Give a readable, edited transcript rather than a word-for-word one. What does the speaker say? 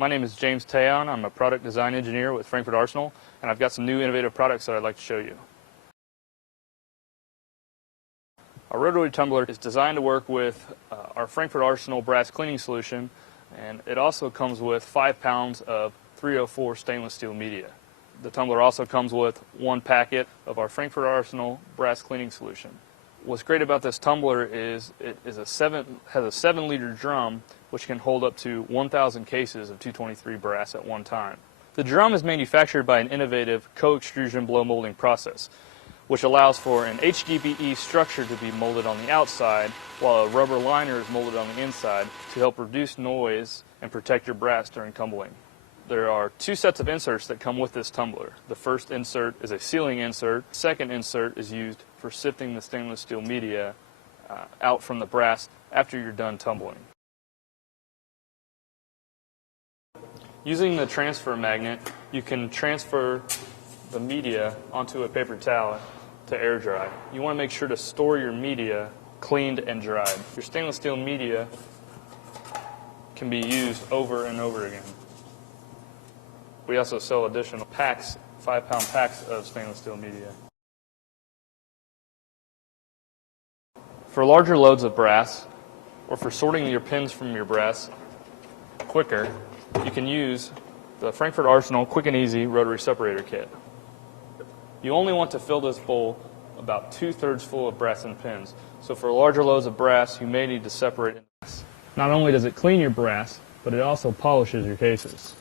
My name is James Tayon. I'm a product design engineer with Frankford Arsenal, and I've got some new innovative products that I'd like to show you. Our rotary tumbler is designed to work with our Frankford Arsenal brass cleaning solution, and it also comes with 5 pounds of 304 stainless steel media. The tumbler also comes with 1 packet of our Frankford Arsenal brass cleaning solution. What's great about this tumbler is it has a 7-liter drum which can hold up to 1,000 cases of 223 brass at one time. The drum is manufactured by an innovative co-extrusion blow molding process, which allows for an HDPE structure to be molded on the outside while a rubber liner is molded on the inside to help reduce noise and protect your brass during tumbling. There are 2 sets of inserts that come with this tumbler. The first insert is a sealing insert. The second insert is used for sifting the stainless steel media out from the brass after you're done tumbling. Using the transfer magnet, you can transfer the media onto a paper towel to air dry. You want to make sure to store your media cleaned and dried. Your stainless steel media can be used over and over again. We also sell additional packs, 5-pound packs of stainless steel media. For larger loads of brass, or for sorting your pins from your brass quicker, you can use the Frankford Arsenal Quick and Easy Rotary Separator Kit. You only want to fill this bowl about 2/3 full of brass and pins. So for larger loads of brass, you may need to separate it. Not only does it clean your brass, but it also polishes your cases.